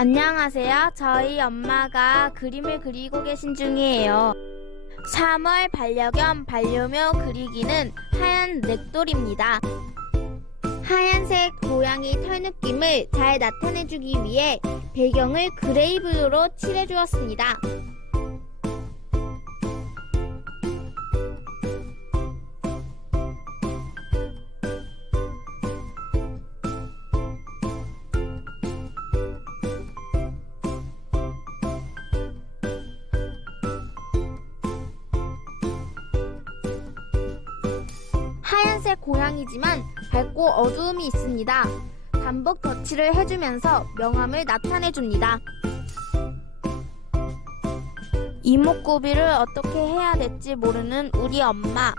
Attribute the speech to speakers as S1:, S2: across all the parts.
S1: 안녕하세요. 저희 엄마가 그림을 그리고 계신 중이에요. 3월 반려견 반려묘 그리기는 하얀 렉돌입니다. 하얀색 고양이 털 느낌을 잘 나타내주기 위해 배경을 그레이 블루로 칠해주었습니다. 하얀색 고양이지만 밝고 어두움이 있습니다. 반복 덧칠을 해주면서 명암을 나타내줍니다. 이목구비를 어떻게 해야 될지 모르는 우리 엄마.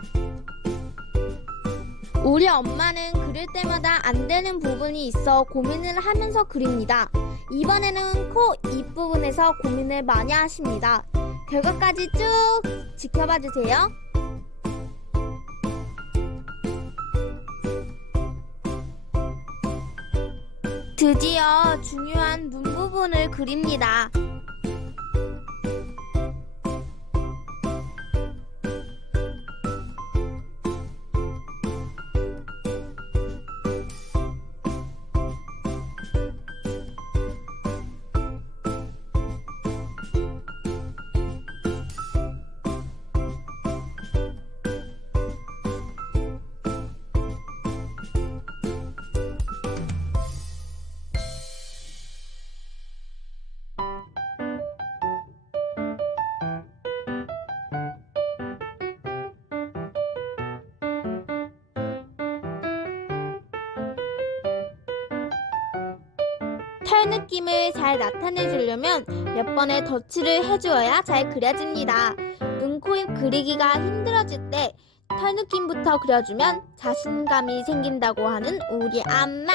S1: 우리 엄마는 그릴 때마다 안 되는 부분이 있어 고민을 하면서 그립니다. 이번에는 코 입 부분에서 고민을 많이 하십니다. 결과까지 쭉 지켜봐 주세요. 드디어 중요한 눈 부분을 그립니다. 털 느낌을 잘 나타내 주려면 몇 번의 덧칠을 해주어야 잘 그려집니다. 눈, 코, 입 그리기가 힘들어질 때 털 느낌부터 그려주면 자신감이 생긴다고 하는 우리 엄마.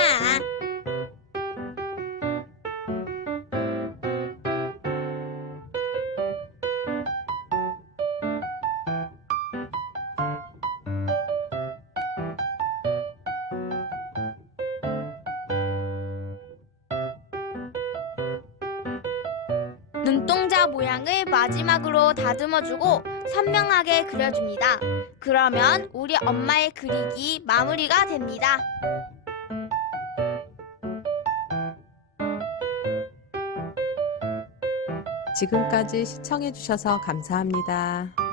S1: 눈동자 모양을 마지막으로 다듬어주고 선명하게 그려줍니다. 그러면 우리 엄마의 그리기 마무리가 됩니다.
S2: 지금까지 시청해주셔서 감사합니다.